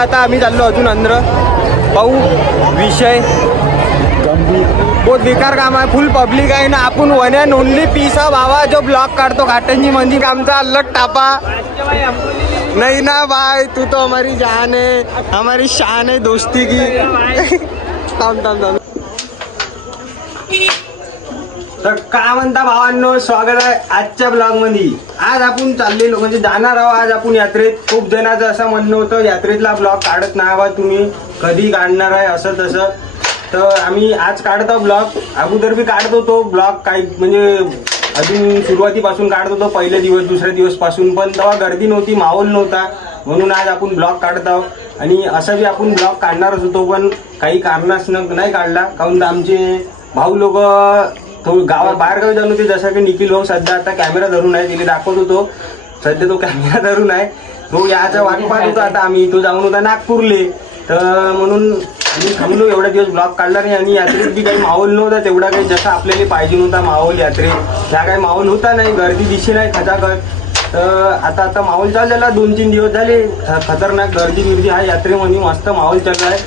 आता आम्ही चाललो अजून अंदर पाहू विषय बहुत बेकार काम आहे. फुल पब्लिक आहे ना. आपण one and only piece of भावा जो ब्लॉग काढतो घाटंजी मंदिर आमचा अलग टापा नहीं ना भाई. तू तो हमारी जान है, हमारी शान है दोस्ती की. थांब थांब थांब. तर काय म्हणता भावांनो, स्वागत आहे आजच्या ब्लॉग मध्ये. आज आपण चाललेलो म्हणजे जाणार आहोत आज आपण यात्रेत. खूप जणांचं असं म्हणणं होतं यात्रेतला ब्लॉग काढत नाही बा तुम्ही, कधी काढणार आहे असं तसं. तर आम्ही आज काढतो ब्लॉग. अगोदर बी काढत होतो ब्लॉग, काही म्हणजे अजून सुरुवातीपासून काढत होतो, पहिले दिवस दुसऱ्या दिवस पासून. पण तेव्हा गर्दी नव्हती, माहोल नव्हता, म्हणून आज आपण ब्लॉग काढत आहोत. आणि असं बी आपण ब्लॉग काढणारच होतो, पण काही कारणास्तव नाही काढला. काहून आमचे भाऊ लोक थोडं गावात बाहेरगावी जाऊन होते. जसं की निखिल भाऊ सध्या आता कॅमेरा धरून आहे, तिने दाखवत होतो. सध्या तो कॅमेरा धरून आहे, तो याचा वाट पाहत होता. आता आम्ही तो जाऊन होता नागपूरले, तर म्हणून आम्ही थांबलो. एवढा दिवस ब्लॉग काढला नाही. आणि यात्रेत बी काही माहोल नव्हता तेवढा, काही जसा आपल्याला पाहिजे नव्हता माहोल यात्रेत. ह्या काही माहोल होता नाही, गर्दी दिसली नाही खचाखच. तर आता माहोल चालू झाला. 2-3 दिवस झाले खतरनाक गर्दी आहे यात्रेमध्ये. मस्त माहोल चालू आहे.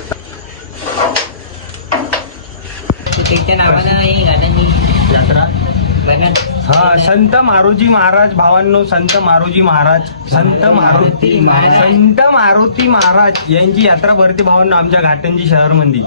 यात्रा हा संत मारुती महाराज भावांनो, संत मारुती महाराज, संत मारुती महाराज यांची यात्रा भरते भावांनो आमच्या घाटंजी शहरमध्ये.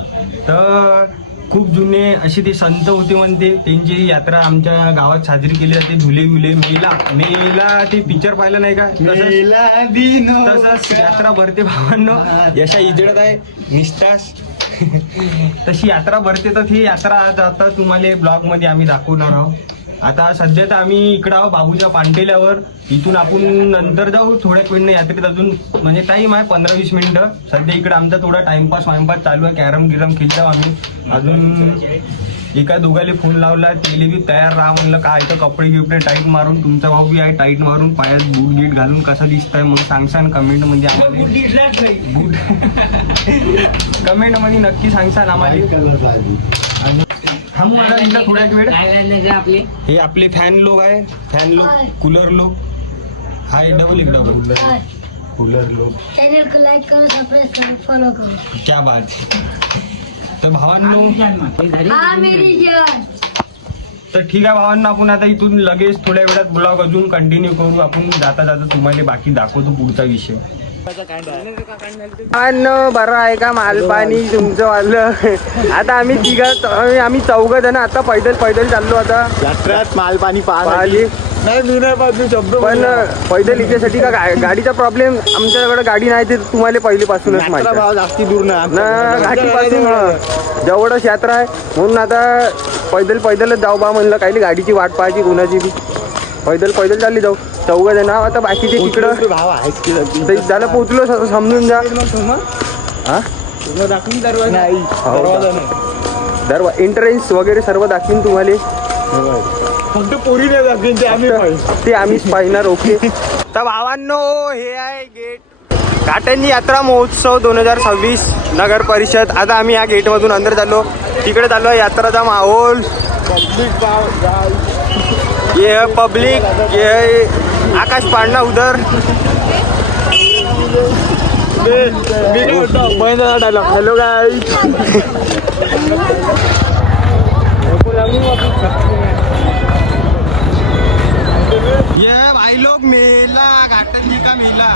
तर खूप जुने असे ते संत होते म्हणते, त्यांची यात्रा आमच्या गावात साजरी केली जाते. झुले गुले मेला ते पिक्चर पाहिलं नाही का, तसंच यात्रा भरते भावांनो. यशा इजडत आहे निष्ठास तशी यात्रा भरते. तर ती यात्रा आज आता तुम्हाला ब्लॉग मध्ये आम्ही दाखवणार आहोत. आता सध्या तर आम्ही इकडं आहोत बाबूच्या पांटेल्यावर. इथून आपण नंतर जाऊ थोड्या वेळनं यात्रेत. अजून म्हणजे टाइम आहे 15-20 मिनिटं. सध्या इकडं आमचा थोडा टाइमपास चालू आहे. कॅरम खेळतो आम्ही. अजून एका दोघाले फोन लावला, तेले बी तयार राहा म्हणलं. काय तर कपडे गिपडे टाईट मारून, तुमचा भाऊ बी आहे टाईट मारून, पायात बूट गीट घालून कसा दिसताय मग सांगसान कमेंट मध्ये आम्हाला. बूट कमेंट मध्ये नक्की सांगसान आम्हाला. थोड्या वेळ हे आपले फॅन लोक आहे, फॅन लोक, कूलर लोक. हाय डबल कूलर लोक. चैनल को लाइक करो, सब्सक्राइब करो, फॉलो करो. क्या बात. तर भावांनो तर ठीक आहे भावांना, आपण आता इथून लगेच थोड्या वेळात ब्लॉग अजून कंटिन्यू करू. आपण जाता तुम्हाला बाकी दाखवतो पुढचा विषय. बरं आहे का मालपाणी तुमचं वालं. आता आम्ही 4 जण आता पैदल चाललो. आता यात्रेत मालपाणी पाहिली पण पैदल इथेसाठी का गाडीचा प्रॉब्लेम. आमच्याकडे गाडी नाही, ते तुम्हाला पहिलेपासूनच माहिती आहे. जास्ती दूर ना घाटीपासून जवळच यात्रा आहे, म्हणून आता पैदलच जाऊ बा म्हणलं. काही गाडीची वाट पाहायची कोणाची बी. पैदल चालली जाऊ 4 जण. आता बाकीचे तिकडं भाव आहे झालं पोचलो समजून जा. हा दरवा एंट्रन्स वगैरे सर्व दाखवीन तुम्हाला. फक्त पोरी नाही दाखवीन, ते आम्हीच पाहिणार. ओके. तर भावांनो हे आहे गेट, घाटंजी यात्रा महोत्सव 2026 नगर परिषद. आता आम्ही या गेटमधून अंदर चाललो. तिकडे चाललो यात्राचा माहोल. ये है पब्लिक, ये है आकाश पाडना उधर. Hello guys. ये है भाई लोग मेला, घाटंजी का मेला.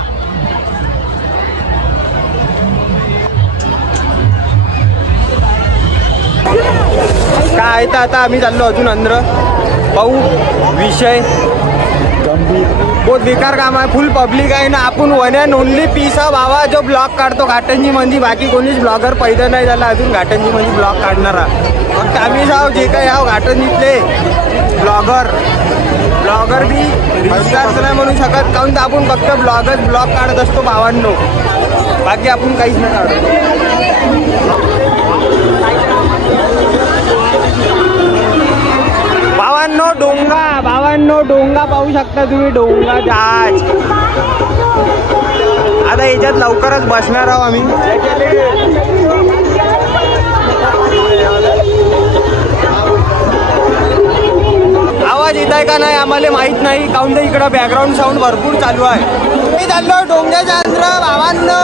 काय तर आता आम्ही चाललो अजून अंदर पाहू विषय. बहुत बेकार काम आहे. फुल पब्लिक आहे ना. आपण one and only piece of भावा जो ब्लॉग काढतो घाटंजी मध्ये. बाकी कोणीच ब्लॉगर पैदा नाही झाला अजून घाटंजी मध्ये ब्लॉग काढणारा. फक्त आम्ही जाऊ जे काही आहो घाटंजीतले ब्लॉगर बी रोजगार नाही म्हणू शकत, काहून तर आपण फक्त ब्लॉग काढत असतो भावांनो. बाकी आपण काहीच नाही काढत. भावांनो डोंगा पाहू शकता तुम्ही. डोंगा जहाज. आता याच्यात लवकरच बसणार आहोत आम्ही. आवाज येत आहे का नाही आम्हाला माहित नाही, काहून तर इकडं बॅकग्राऊंड साऊंड भरपूर चालू आहे. आम्ही चाललो डोंगराच्या अंतर भावांनो.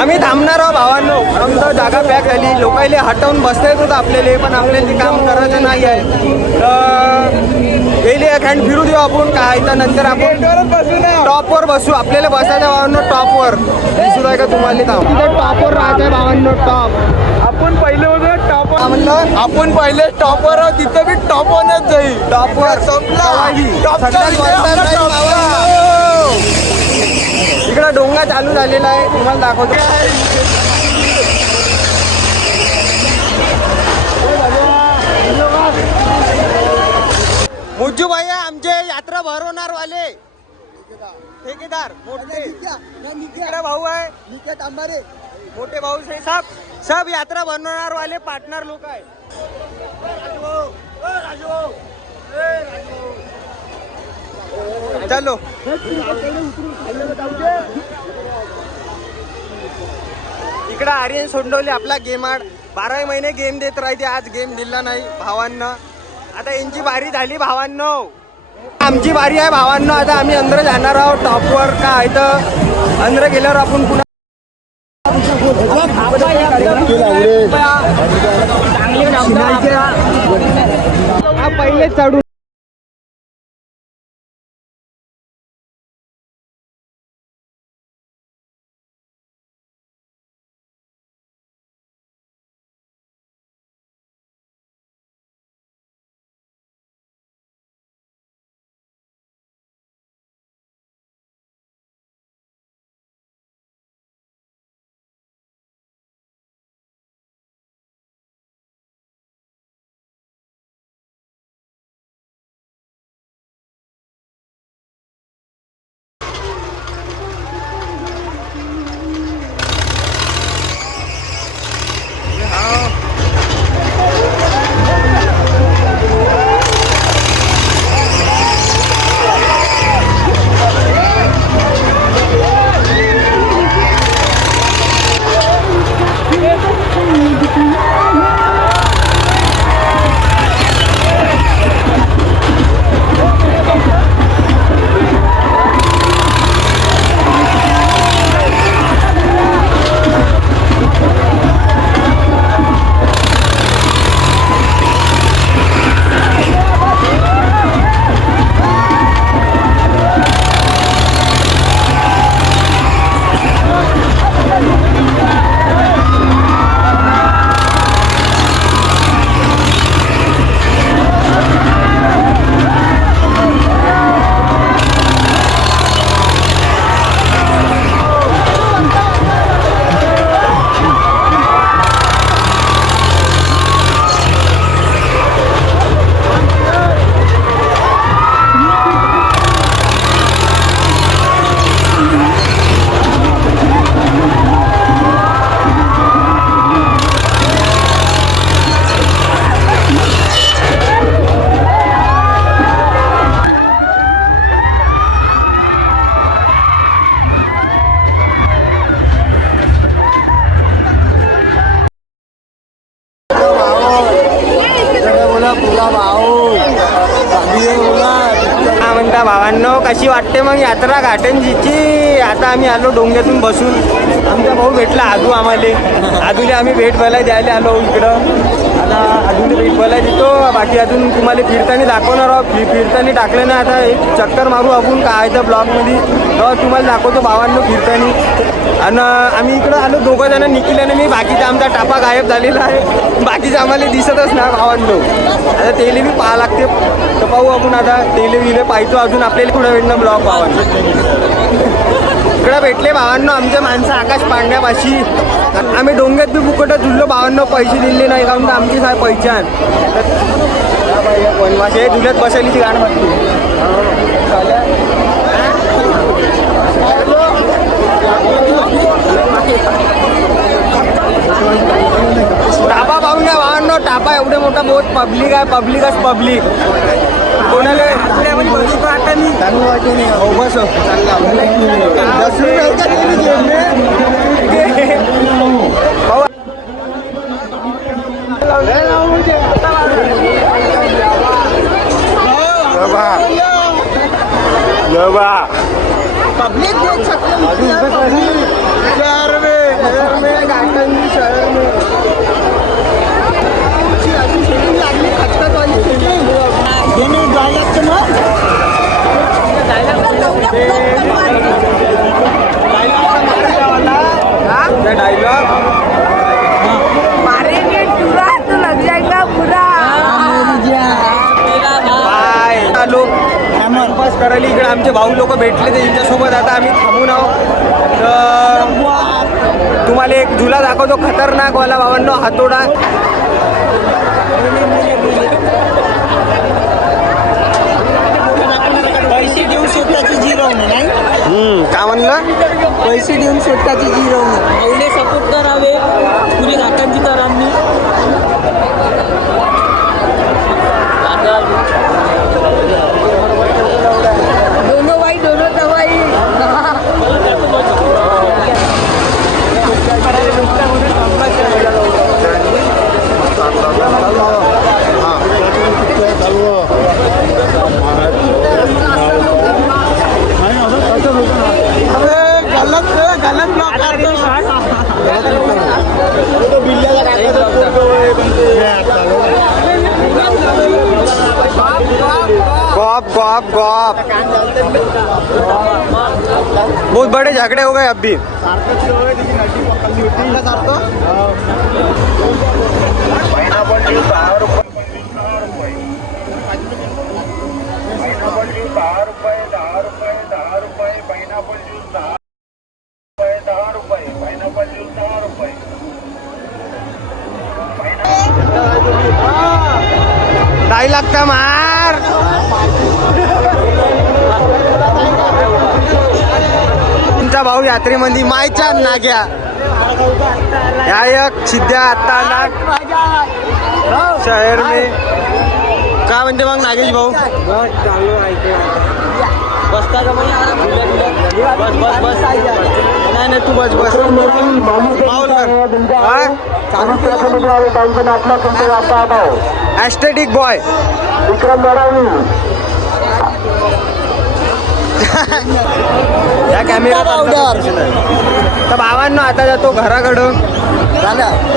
आम्ही थांबणार आहोत भावांनो. आमचं जागा पॅक झाली. लोकांना हटवून बसता येत होतं आपल्याला, पण आपल्याला ते काम करायचं नाही आहे. तर गेली एक हँड फिरू देऊ आपण. काय तर नंतर आपण टॉपवर बसू. आपल्याला बसायचं भावांनो टॉपवर. दिसू आहे का तुम्हाला? तिथे टॉपवर राहायचं भावांनो. टॉप आपण पहिले होतो टॉप म्हणलं. आपण पहिले टॉपवर आहोत, तिथं बी टॉप होण्यात जाईल. टॉपवर इकडं डोंगा चालू झालेला आहे. तुम्हाला दाखवतो. मुज्जू भैया आमचे यात्रा भरवणार वाले ठेकेदार मोठे इकडे भाऊ आहे. मोठे भाऊ से सब यात्रा बनवणार वाले पार्टनर लोक आहे. चलो इकडं आर्यन सोंडवले आपला गेम आड 12 महिने गेम देत राहते. आज गेम दिला नाही भावांना. आता यांची बारी झाली भावांनो. आमची बारी आहे भावांनो. आता आम्ही अंदर जाणार आहोत टॉपवर. काय तर अंदर गेल्यावर आपण पुन्हा हा पहिले चढू. भावांनो कशी वाटते मग यात्रा घाटंजीची? आता आम्ही आलो डोंग्यातून बसून. आमचा भाऊ भेटला आदू. आदूला आम्ही भेट बोलायला द्यायला आलो इकडं. आता अजून भेट बोलायला देतो. बाकी अजून तुम्हाला फिरताना दाखवणार आहोत. फिरताना टाकलं ना. आता एक चक्कर मारू आपण काय तर ब्लॉगमध्ये. तेव्हा तुम्हाला दाखवतो भावांनो फिरताना. आणि आम्ही इकडं आलो 2 जण निघल्याने मी. बाकीचा आमचा टापा गायब झालेला आहे. बाकीचं आम्हाला दिसतच ना भावांनो. आता तेले बी पाहा लागते. तर पाहू आपण आता. तेले विले पाहतो अजून आपल्याला थोड्या वेळनं ब्लॉग भावांनो. इकडं भेटले भावांनो आमचे माणसं आकाश पांड्यापाशी. आम्ही डोंग्यात बी फुकट झुललो भावांनो. पैसे दिले नाही कारण तर आमची साय पहिचान वनवास हे झुल्यात बसायलीची गाण वाटते. टापा पाहून घ्या भावांनो. टापा एवढे मोठा बहुत पब्लिक आहे. पब्लिकच पब्लिक. कोणाला आता मी बस भाऊ पब्लिक देख सकते हो शहर में घाटंजी शहर में अशी शूटिंग लागली खचखच वाली शूटिंग दोन्ही डायलॉग ना डायलॉग मारेंगे टूरा तो लग जाएगा बुरा लोक बस करायला इकडे आमचे भाऊ लोक भेटले ते यांच्यासोबत आता आम्ही थांबून आहोत तर तुम्हाला एक झुला दाखवतो खतरनाक वाला भावांनो हातोडा पैसे देऊन स्वतःची जिरवणं नाही काय म्हणलं पैसे देऊन स्वतःची जिरवणं पहिले सपोर्ट करावे पुढे घाटांची तरांनी दोनों भाई दोनों दवाई गलत ब्लॉक गॉप गॉप गॉप बहुत बड़े झगड़े हो गए अब भी नाही लागता मार तुमचा भाऊ यात्रेमध्ये मायच्या नाग्या या एक सिद्ध्या आता आला शहर में काय म्हणते मग नागेश भाऊ बसता का बस बस बस नाही नाही तू बस बस ॲस्टेटिक बॉय या कॅमेरा तर भावांनो आता जातो घराकडं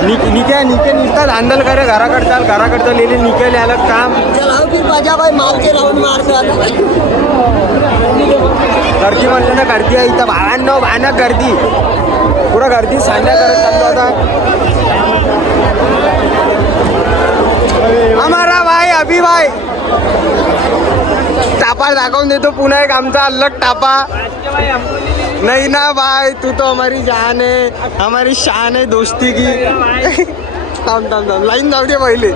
निके निघतात हँडल करे घराकडं चाल घराकडचं लिहिले निकेल आलं काम भाई मालचे राऊंड मारतो गर्दी म्हणलं ना गर्दी आहे इथं भावांनो भयानक गर्दी पुरा गर्दी सांड्या करत चाललो आता हमारा भाई अभि भाई टापा दाखवून देतो पुन्हा एक आमचा अलग टापा नहीं ना भाई तू तो हमारी जान है हमारी शान है दोस्ती की थाम थाम थाम लाइन दाव दे पहले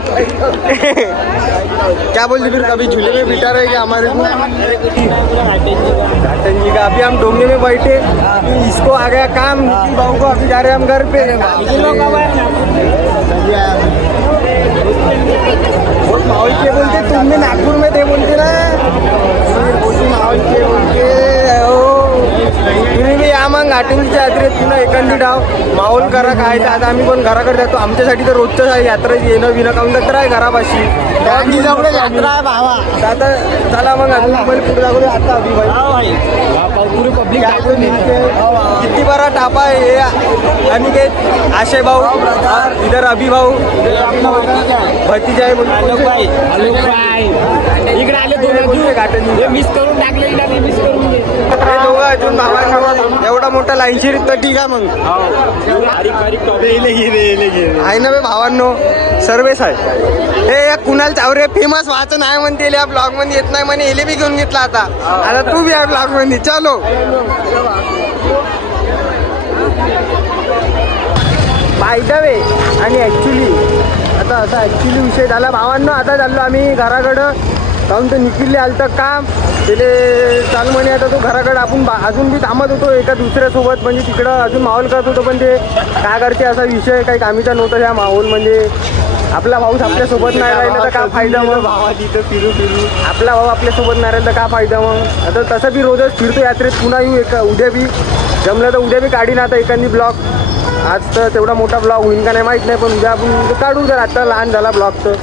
क्या बोलते फिर कभी झूले में बिठा रहे क्या हमारे को घाटन जी का अभी हम डोंगे में बैठे इसको आ गया काम नीति भाव को अभी जा रहे हम घर पे बहुत माहौल के बोलते तुमने नागपुर में थे बोलते ना माहौल के बोलते तुम्ही बी या मग घाटंजीच्या यात्रेत पुन्हा एखादी डाव माहोल करा काय तर आता आम्ही पण घराकडे जातो आमच्यासाठी तर रोजचं आहे यात्रा येणं विणं काम तर आहे घरापाशी यात्रा आहे भावा आता चला मग अजून आपण पुढे दाखवतो आता अभि भाई पुरी पब्लिक किती बरा टापा आहे हे अनिकेत आशय भाऊ इधर अभि भाऊ भतीजा आहे इकडे आले घाटंजी मिस करून टाकले मिस करून हे दोघं अजून भावांना एवढा मोठा लाईनशीर तर ठीक आहे मग आहे ना बे भावांनो सर्वेच आहे हे कुणाल चावरे फेमस वाचन आहे म्हणते या ब्लॉग मध्ये येत नाही म्हणे एले बी घेऊन घेतला आता तू बी आहे ब्लॉग मध्ये चलो बाय द वे आणि ॲक्च्युली आता असा ॲक्च्युली विषय झाला भावांनो आता चाललो आम्ही घराकडं जाऊन तर निखिलले आलं तर काम तिले चालू म्हणे आता तो घराकडे आपण अजून बी थांबत होतो एका दुसऱ्यासोबत म्हणजे तिकडं अजून माहोल करत होतो पण ते काय करते असा विषय काही कामीचा नव्हता ह्या माहोल म्हणजे आपला भाऊच आपल्या सोबत नाही राहिला तर काय फायदा मग भावा तिथं फिरू फिरू आपला भाऊ आपल्या सोबत नाही राहिला तर काय फायदा मग आता तसं बी रोजच फिरतो यात्रेत पुन्हा येऊ उद्या बी जमलं तर उद्या बी काढीन आता एखादी ब्लॉग आज तर तेवढा मोठा ब्लॉग होईल का नाही माहित नाही पण उद्या आपण काढू जर आता लहान झाला ब्लॉग तर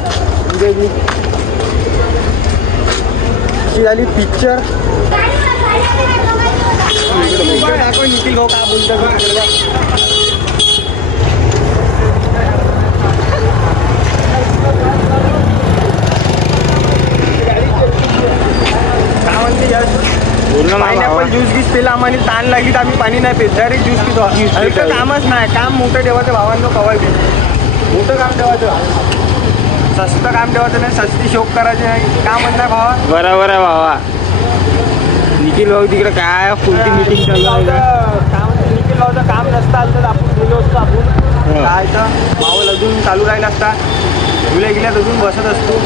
उद्या बी अशी झाली पिक्चर निखिल भाऊ काय बोलतो काय म्हणते यश पायनॅपल ज्यूस गीस पिला आम्हाला ताण लागली तर आम्ही पाणी नाही पित डायरेक्ट ज्यूस पितो हलकं कामच नाही काम मोठं ठेवायचं भावांनो कवाय बी मोठं काम ठेवायचं सस्तं काम ठेवायचं नाही सस्ती शोक करायची नाही काम म्हणत नाही भावा बरोबर आहे भावा निखिल भाऊ तिकडे काय कोणती मीटिंग चालू आहे काम निखिल भाऊचं काम नसतं आलं तर आपण गेलो असतो आपण काय तर मावल अजून चालू राहिला असता जुलै गेल्यात अजून बसत असतो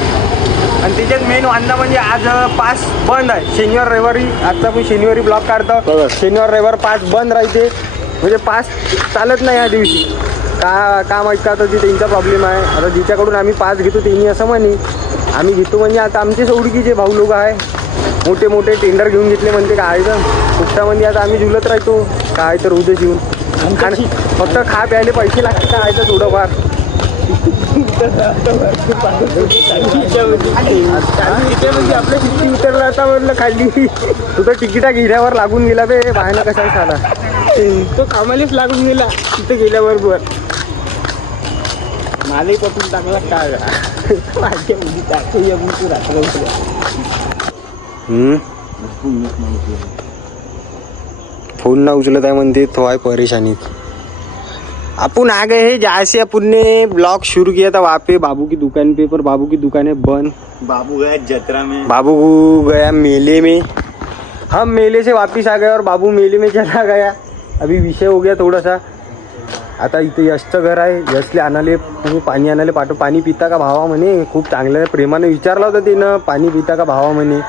आणि त्याच्यात मेन वांदा म्हणजे आज पास बंद आहे शनिवार रविवारी आता आपण शनिवारी ब्लॉक काढतो शनिवार रविवार पास बंद राहते म्हणजे पास चालत नाही ह्या दिवशी का माहीत का तर ते त्यांचा प्रॉब्लेम आहे आता जिच्याकडून आम्ही पास घेतो त्यांनी असं म्हणे आम्ही घेतो म्हणजे आता आमचेच ओळखीचे भाऊ लोक आहे मोठे मोठे टेंडर घेऊन घेतले म्हणते काय तर फुकटामध्ये आता आम्ही झुलत राहतो काय तर उद्याच येऊन आणि फक्त खा प्यायले पैसे लागतात काय तर थोडंफार आपल्या किती उतरला आता म्हटलं खाली तू तर तिकिटा घेण्यावर लागून गेला बे बाहेर कसा झाला तो कामालाच लागून गेला तिथे गेल्याबरोबर मालही पटून टाकला काय माझ्या मुली टाकूया मग तू रात्र फोन ना उचलत आहे म्हणते तो आहे परेशानीत अपन आ गए हैं जहाँ से अपन ने ब्लॉग शुरू किया था वहाँ पे बाबू की दुकान पे पर बाबू की दुकान है बंद बाबू गया जत्रा में बाबू गया मेले में हम मेले से वापस आ गए और बाबू मेले में चला गया अभी विषय हो गया थोड़ा सा आता इथे यशचं घर आहे यशले आणाले तुम्ही पाणी आणायला पाठव पाणी पिता का भावा म्हणे खूप चांगल्या प्रेमाने विचारलं होतं तिनं पाणी पिता का भावा म्हणे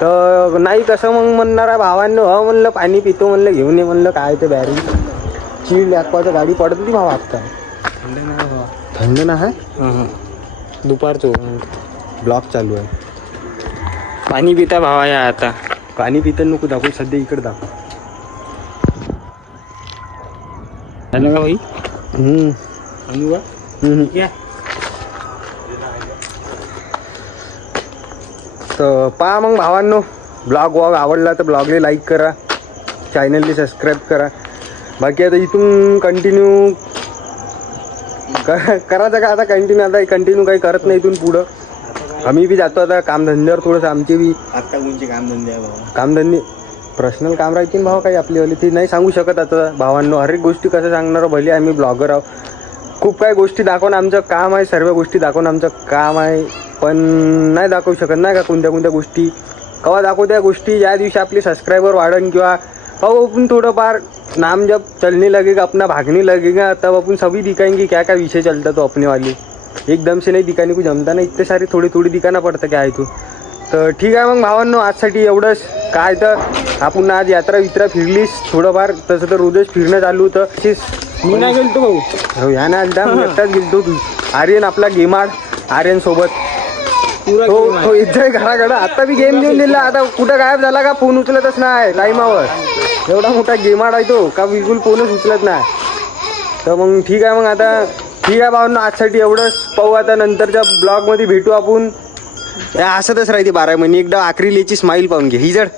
तर नाही कसं मग म्हणणार आहे भावांनो हो म्हणलं पाणी पितो म्हणलं घेऊन ये म्हणलं काय ते बॅरी चिल ॲक्वाचं गाडी पडत होती भावा आत्ता थंड नाही भावा थंड ना आहे दुपारचं ब्लॉक चालू आहे पाणी पिता भावा या आता पाणी पितं नको दाखवू सध्या इकडे दाखव झालं का भाई अनुवा तर पहा मग भावांनो ब्लॉग आवडला तर ब्लॉगला लाईक करा चॅनलला सबस्क्राईब करा बाकी आता इथून कंटिन्यू करायचं का आता कंटिन्यू काही करत नाही इथून पुढं आम्ही बी जातो आता कामधंद्यावर थोडंसं आमचे बी आता कोणचे कामधंदे आहे भावा कामधंदे पर्सनल काम राहतील भाव काही आपलीवाली ते नाही सांगू शकत आता भावांनो हर एक गोष्टी कसं सांगणार भले आम्ही ब्लॉगर आहोत खूप काही गोष्टी दाखवणं आमचं काम आहे सर्व गोष्टी दाखवणं आमचं काम आहे पण नाही दाखवू शकत नाही का कोणत्या गोष्टी केव्हा दाखवत्या गोष्टी ज्या दिवशी आपले सबस्क्रायबर वाढन किंवा अपन थोडंफार नाम जब चलने लगेगा अपना भागने लगेगा तब अपन सभी दिखाएंगे क्या क्या विषय चलता तो अपने वाले एकदम से नहीं दिखाने को जमता ना इतने सारे थोडी दिखाना पडतं काय तो तर ठीक आहे मग भावांनो आजसाठी एवढंच काय तर आपण आज यात्रा फिरलीस थोडंफार तसं तर रोजच फिरणं चालू होतं मी नाही गेलतो भाऊ हो ह्या ना एकदा एकटाच गेलतो तू आर्यन आपला गेमाड आर्यन सोबत हो इथे घराकडं आता बी गेम देऊन दिला आता कुठं गायब झाला का फोन उचलतच नाही टाईमावर एवढा मोठा गेमाड आहे तो का बिलकुल फोनच उचलत नाही तर मग ठीक आहे मग आता ठीक आहे भावांनो आजसाठी एवढंच पाहू आता नंतरच्या ब्लॉगमध्ये भेटू आपण असतच राहते 12 महिने एकदा आखरी लेची स्माईल पाहून घे ही जड